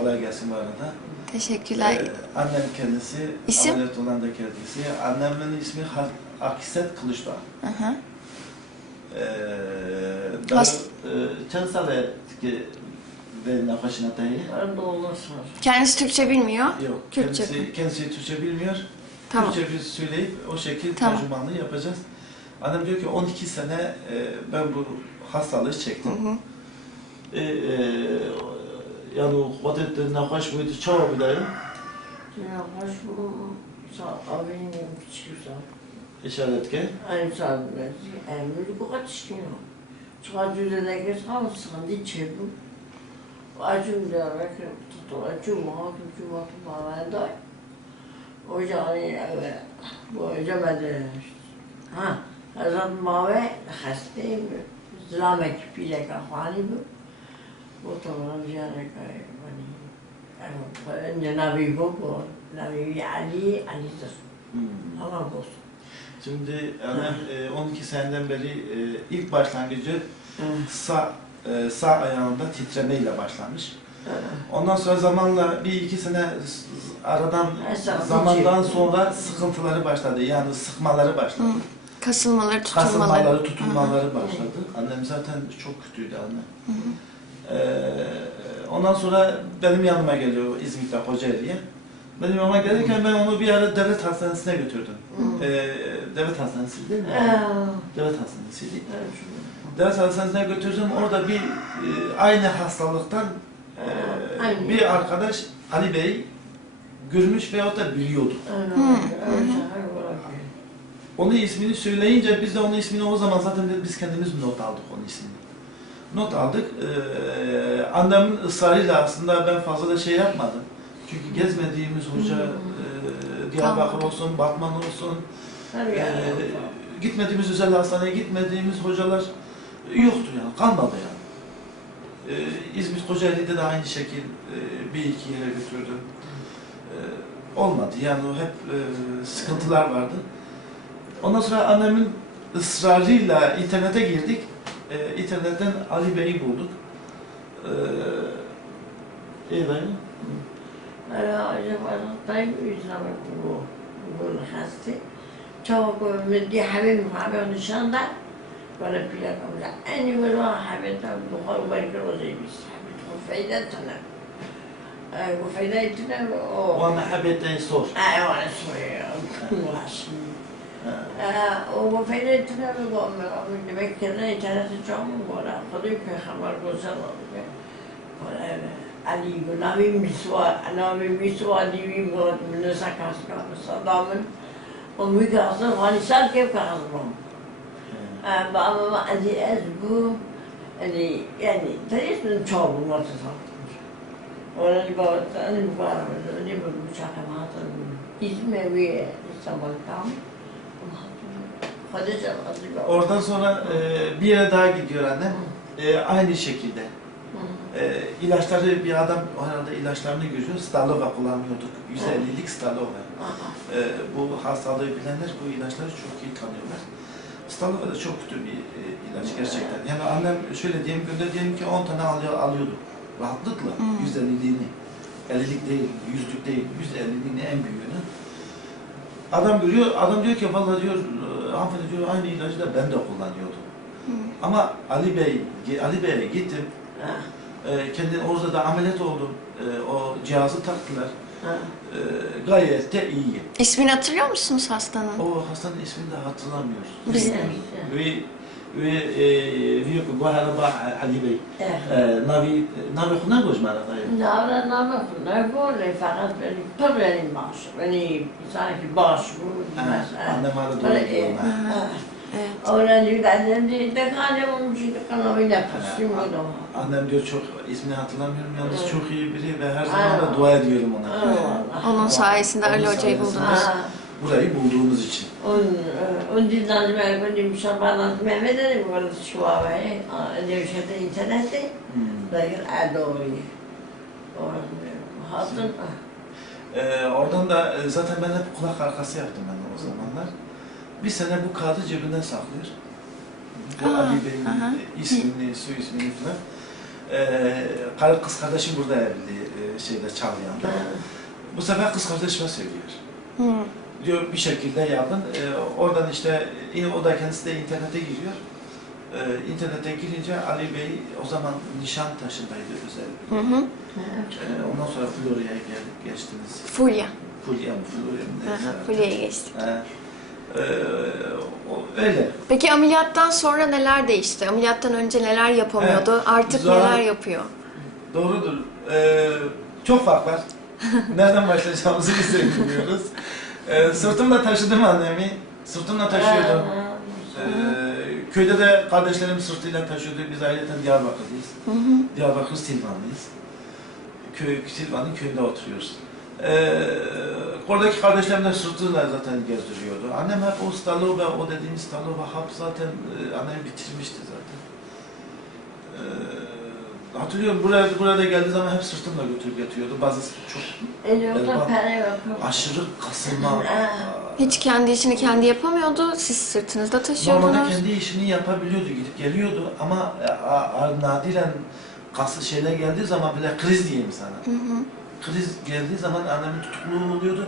Kolay gelsin bu arada. Teşekkürler. Ee, annem kendisi, İsim? ameliyat olan da kendisi. Annemin ismi Akset Kılıçdoğan. Hı hı. Ee, daha, Hoş- e, Çanakkale'deki verilen başına dair. Arada olursunuz. Kendisi Türkçe bilmiyor. Yok, Kürtçe. kendisi, kendisi Türkçe bilmiyor. Tamam. Türkçe bir söyleyip o şekilde Tamam. tercümanlığı yapacağız. Annem diyor ki 12 sene e, ben bu hastalığı çektim. Hı hı. E, e, yani خودت نقاش بودی چه بودی؟ Ya hoş buldum. Sağ abinin küçük sağ. İşaret ki. Aynı sağ biraz. Emri bu kaç gün. Çıkar cüzede geç kalır sıkıntı çevrim. Acım diyor belki tutu acım ha acım ha bana da. Ocağı evet. Bu hocam adı. Ha. Hazret Mavi hastayım. Zlamek pile kafani bu. Bu tamam yani kay. Yani Nabi bu bu. Nabi Ali Ali. Hmm. Ama bu. Şimdi annem e, 12 seneden beri e, ilk başlangıcı sağ e, sağ ayağında titremeyle başlamış. Ondan sonra zamanla bir iki sene s- aradan Esas zamandan sonra sıkıntıları başladı. Yani sıkmaları başladı. Hı. Kasılmaları, tutulmaları. Kasılmaları, tutulmaları başladı. Annem zaten çok kötüydü anne. Hı hı. Ee, ondan sonra benim yanıma geliyor İzmit'te Kocaeli'ye. Benim yanıma gelirken ben onu bir ara devlet hastanesine götürdüm. Hı. Ee, devlet hastanesi değil mi? Devlet hastanesiydi. Devlet hastanesine götürdüm. Orada bir e, aynı hastalıktan e, Aynı. bir arkadaş Ali Bey görmüş veyahut da biliyordu. Onun ismini söyleyince biz de onun ismini o zaman zaten biz kendimiz not aldık onun ismini. Not aldık. Ee, annemin ısrarıyla aslında ben fazla da şey yapmadım. Çünkü gezmediğimiz hoca e, Diyarbakır Kalmadı. olsun, Batman olsun, e, gitmediğimiz özel hastaneye gitmediğimiz hocalar yoktu yani, kalmadı yani. Ee, İzmit Kocaeli'de de aynı şekil e, bir iki yere götürdüm. Ee, olmadı yani hep e, sıkıntılar vardı. Ondan sonra annemin ısrarıyla internete girdik. e, İtalya'dan Ali Bey'i bulduk. E, iyi dayı. أنا جبت الطيب ويزرع يقول خاصتي توك مدي حبيب حبيب نشان ده ولا بيا كملا أني ولا حبيت بخور وين كل زي بس حبيت وفيدتنا وفيدتنا وما حبيت يصور أيوة صحيح او وفید تونم بگم بگم دمک کرده طرف چام بگم خدای پیخمبر گذر علی بنامی میسوار نامی میسوار دیوی بود منسا کاس کاس دامن امی کاس افغانستان که کاس بگم با اما از از بو یعنی تریس من چاب بگم اتفاق ولی با تن بگم ولی بگم چاکم هاتن İzmir'e Oradan sonra e, bir yere daha gidiyor annem. E, aynı şekilde. E, ilaçları bir adam herhalde ilaçlarını görüyor. Staloga kullanıyorduk. 150'lik Staloga. E, bu hastalığı bilenler bu ilaçları çok iyi tanıyorlar. Staloga da çok kötü bir e, ilaç gerçekten. Yani annem şöyle diyelim günde diyelim ki 10 tane alıyor, alıyordu. Rahatlıkla. Hmm. 150'liğini. 50'lik değil, 100'lük değil, 150'liğini en büyüğünü. Adam görüyor, adam diyor ki vallahi diyor, e, hanımefendi diyor aynı ilacı da ben de kullanıyordum. Hı. Ama Ali Bey, Ali Bey'e gittim, e, kendi orada da ameliyat oldum, e, o cihazı taktılar, e, gayet de iyi. İsmini hatırlıyor musunuz hastanın? O hastanın ismini de hatırlamıyoruz. Biz- Ve ve diyor ki bu araba Ali Bey, e, Navi, Navi Hunan Gojmara dayı. Navra nama ne böyle fakat beni pır benim baş. Beni sanki baş bu. Annem aradı Böyle, onu diyor annem diyor de kanım onun için kanalı ne yapıyorsun bu da. Annem diyor çok ismini hatırlamıyorum yalnız Evet. çok iyi biri ve her zaman da dua ediyorum ona. Onun sayesinde Ali Hoca'yı buldunuz. Burayı bulduğumuz için. On on dinlen ben benim şabanat Mehmet Ali bu arada şu havayı nevşete internette Hmm. dayır adoğru. Hatun Ee, oradan da e, zaten ben hep kulak arkası yaptım ben o zamanlar. Bir sene bu kağıdı cebinden saklıyor. Bu Aa, Ali Bey'in aha. ismini, su ismini falan. Ee, kız kardeşim burada evli e, şeyde Çağlayan'da. Bu sefer kız kardeşime söylüyor. Hı. Diyor bir şekilde yapın. Ee, oradan işte o da kendisi de internete giriyor. Ee, internete girince Ali Bey o zaman Nişantaşı'ndaydı özel. Hı hı. Ee, ondan sonra Florya'ya geldik, geçtiniz. Fulya. Fulya mı, Florya mı neyse. Fulya'ya geçtik. Ee, e, o- öyle. Peki ameliyattan sonra neler değişti? Ameliyattan önce neler yapamıyordu? Artık Zor- neler yapıyor? Doğrudur. Ee, çok fark var. Nereden başlayacağımızı biz de bilmiyoruz. Ee, sırtımda taşıdım annemi. Sırtımla taşıyordum. Ee, köyde de kardeşlerim sırtıyla taşıyordu. Biz aileten Diyarbakırlıyız. Hı hı. Diyarbakır Silvanlıyız. Köy, Silvan'ın köyünde oturuyoruz. Ee, oradaki kardeşlerim de sırtıyla zaten gezdiriyordu. Annem hep o staloba, o dediğimiz staloba hap zaten e, annem bitirmişti zaten. Ee, hatırlıyorum buraya, burada geldiği zaman hep sırtımla götürüp yatıyordu. Bazı çok yok. aşırı kasılma. Hiç kendi işini kendi yapamıyordu. Siz sırtınızda Normalde taşıyordunuz. kendi işini yapabiliyordu, gidip geliyordu ama e, a- a- nadiren kası şeyler geldiği zaman bile kriz diyeyim sana. Hı hı. kriz geldiği zaman annemin tutukluğu oluyordu.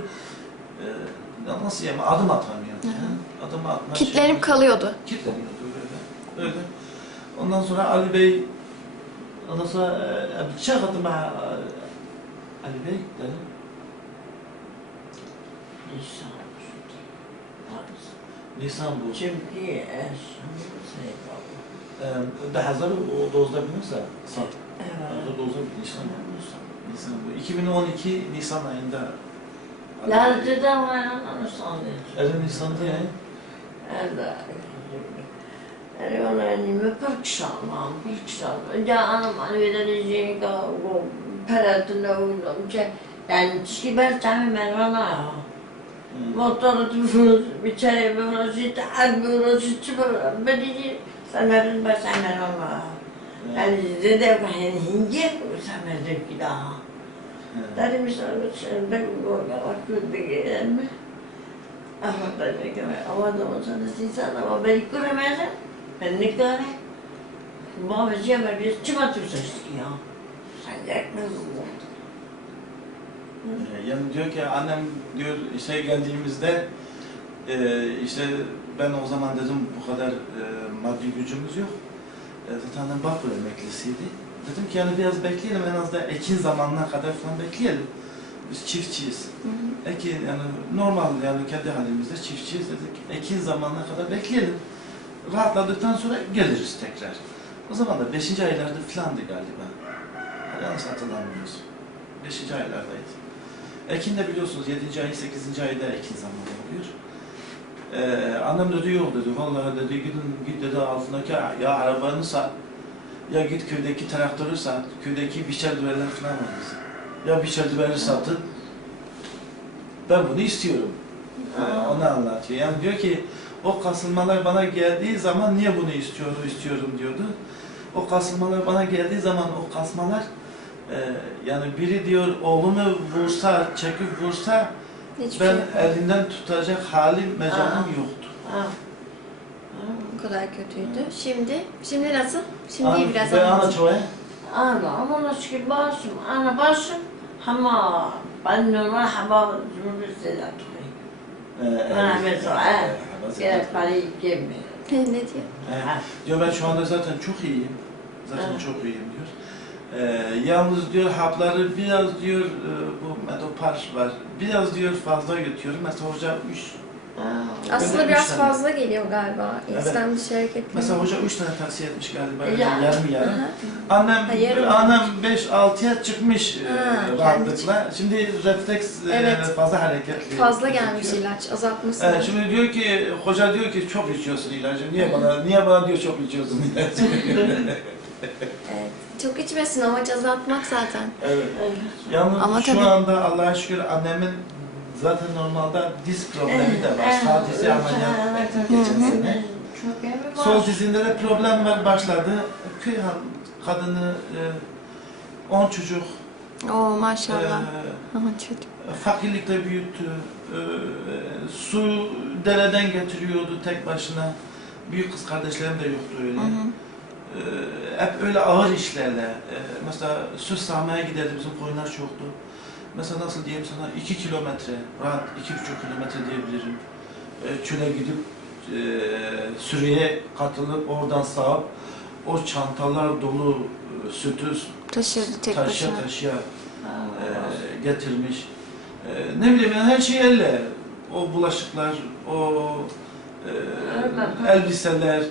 Ee, nasıl yani adım atamıyor. Hı hı. Adım atma Kitlenip şey- kalıyordu. Kitleniyordu öyle. Öyle. Ondan sonra Ali Bey ondan sonra e, bir şey yaptım ben Ali Bey dedim. Nisan bu. Çünkü de hazır o dozda bilirse sat. O dozda bir Nisan bu. Nisan bu. 2012 Nisan ayında Nerede de var onu sandım. Erin Nisan diye. Evet. Yani ona elime kırk şalmam, kırk şalmam. Ya anam o peratında oldum ki yani çizgi ben tabi mervana. Hı. Motoru tufuz, bir çare bir uğraşı, her bir uğraşı çıpır. Ben dedi, sen verin ben sen mervana. Yani zede hani hinge verin ki daha. Dari misalnya saya keluarga waktu begini, apa tadi kami awal zaman sana sisa nama beri kurang macam, ben nikah ni, mau macam apa dia cuma tu saja ya, saya nak Ee, Yani diyor ki annem diyor şey geldiğimizde e, işte ben o zaman dedim bu kadar e, maddi gücümüz yok. E, zaten annem Bakır emeklisiydi. Dedim ki yani biraz bekleyelim en az da ekin zamanına kadar falan bekleyelim. Biz çiftçiyiz. Hı hı. Ekin yani normal yani kendi halimizde çiftçiyiz dedik. Ekin zamanına kadar bekleyelim. Rahatladıktan sonra geliriz tekrar. O zaman da 5. aylarda filandı galiba. Yanlış hatırlamıyoruz. 5. aylardaydı. Ekin de biliyorsunuz 7. ay, 8. ayda ekin zamanı oluyor. Ee, annem dedi yok dedi. Vallahi dedi gidin git dedi altındaki ya arabanı sat. Ya git köydeki traktörü sat. Köydeki biçer düveler falan var. Ya biçer düveleri satın. Ben bunu istiyorum. Ee, onu anlatıyor. Yani diyor ki o kasılmalar bana geldiği zaman niye bunu istiyorum, istiyorum diyordu. O kasılmalar bana geldiği zaman o kasmalar e, yani biri diyor oğlumu vursa, çekip vursa Hiçbir ben şey elinden tutacak halim, mecalım Aa. yoktu. O kadar kötüydü. Şimdi, şimdi nasıl? Şimdi Ana- biraz ben ana anlatın. çoğu. ana ama nasıl başım, ana başım, ama ben normal hava cumhuriyeti Ee, Ana mesela, evet. Gerek parayı yemiyor. ne diyor? Diyor ben şu anda zaten çok iyiyim. Zaten Evet. çok iyiyim diyor. Ee, yalnız diyor hapları biraz diyor e, bu metopar var. Biraz diyor fazla yutuyorum. Mesela hoca 3 Ah. Aslında biraz üç tane. fazla geliyor galiba. Evet. İstenmiş hareketler. mesela hoca 3 tane tavsiye etmiş galiba. Ya. Yarım yarım. Aha. Annem yarım annem 5 6'ya çıkmış e, Ha, rahatlıkla. Şimdi refleks e, Evet. fazla hareketli. Fazla gelmiş gözüküyor. ilaç, azaltması. Evet, şimdi diyor ki, hoca diyor ki çok içiyorsun ilacı. Niye bana, niye bana diyor çok içiyorsun ilacı? Evet. Çok içmesin amaç azaltmak zaten. evet. Yalnız Ama şu tabii- anda Allah'a şükür annemin zaten normalde diz problemi de var. Sağ dizi ameliyat geçen sene. Çok evi var. Sol dizinde de problem var başladı. Köy han- kadını 10 çocuk Oo maşallah. e, Ama çocuk. fakirlikte büyüttü. E, su dereden getiriyordu tek başına. Büyük kız kardeşlerim de yoktu öyle. Hı hı. Ee, hep öyle ağır işlerle, e, mesela süt sağmaya giderdi, bizim koyunlar çoktu. Mesela nasıl diyeyim sana, iki kilometre, rahat iki buçuk kilometre diyebilirim. E, çöle gidip, e, sürüye katılıp, oradan sağıp, o çantalar dolu e, sütü Taşırdı tek taşıya başına. taşıya e, getirmiş. E, ne bileyim yani her şey elle. O bulaşıklar, o e, elbiseler,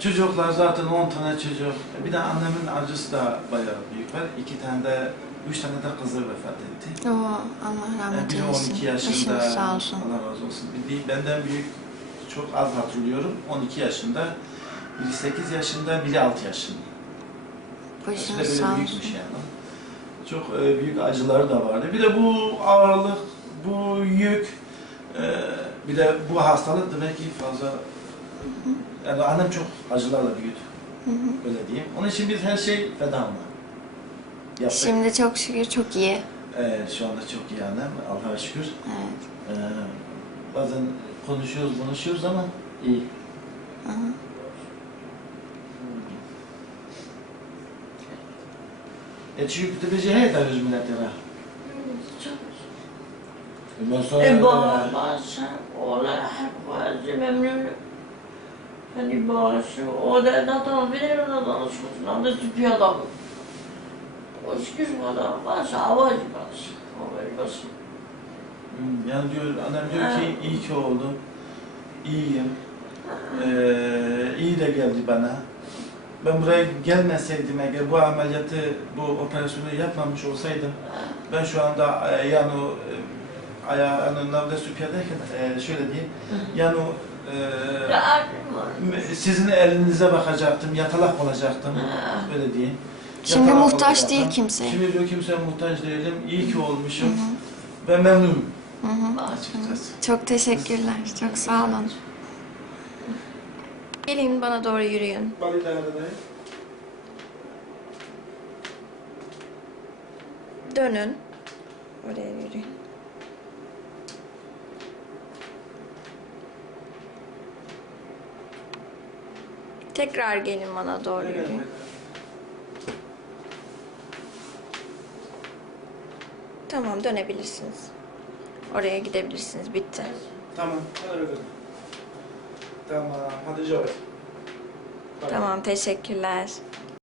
çocuklar zaten 10 tane çocuk. E, Bir de annemin acısı da bayağı büyük var. İki tane de, üç tane de kızı vefat etti. Oo, Allah rahmet biri eylesin. 12 yaşında, Başınız sağ olsun. Allah razı olsun. Bir, benden büyük çok az hatırlıyorum. 12 yaşında, biri 8 yaşında, biri 6 yaşında. Başınız sağ büyükmüş olsun. yani. Çok e, büyük acıları da vardı. Bir de bu ağırlık, bu yük, e, bir de bu hastalık demek ki fazla... Yani annem çok acılarla büyüdü, Hı hı. öyle diyeyim. Onun için biz her şey feda ona. Yaptık. Şimdi çok şükür çok iyi. Evet, şu anda çok iyi annem, Allah'a şükür. Evet. E, bazen konuşuyoruz, konuşuyoruz ama iyi. Hı hı. E çünkü bir şey her tarz milletlere. Ben sonra... E babası, oğlan hep bazı memnun. Hani babası, o da zaten bilir ona danışmasın, o da adam. O şükür adam, bazı avaz bazı, avaz bazı. Hmm, Yani diyor, annem diyor ki iyi ki oldum, iyiyim, ee, iyi de geldi bana. Ben buraya gelmeseydim eğer bu ameliyatı, bu operasyonu yapmamış olsaydım, ben şu anda e, yani o e, ayağının navda süpyerdeyken e, şöyle diyeyim, yani o e, sizin elinize bakacaktım, yatalak olacaktım, öyle diyeyim. Şimdi muhtaç olacaktım. değil kimseye. Şimdi diyor kimseye muhtaç değilim, iyi ki olmuşum, hı. ben memnunum Hı hı. açıkçası. Çok teşekkürler. Çok sağ olun. Gelin bana doğru yürüyün. Bali? Dönün. Oraya yürüyün. Tekrar gelin bana doğru yürüyün. Tamam dönebilirsiniz. Oraya gidebilirsiniz. Bitti. Tamam. Tamam, hadi Joy. Tamam teşekkürler.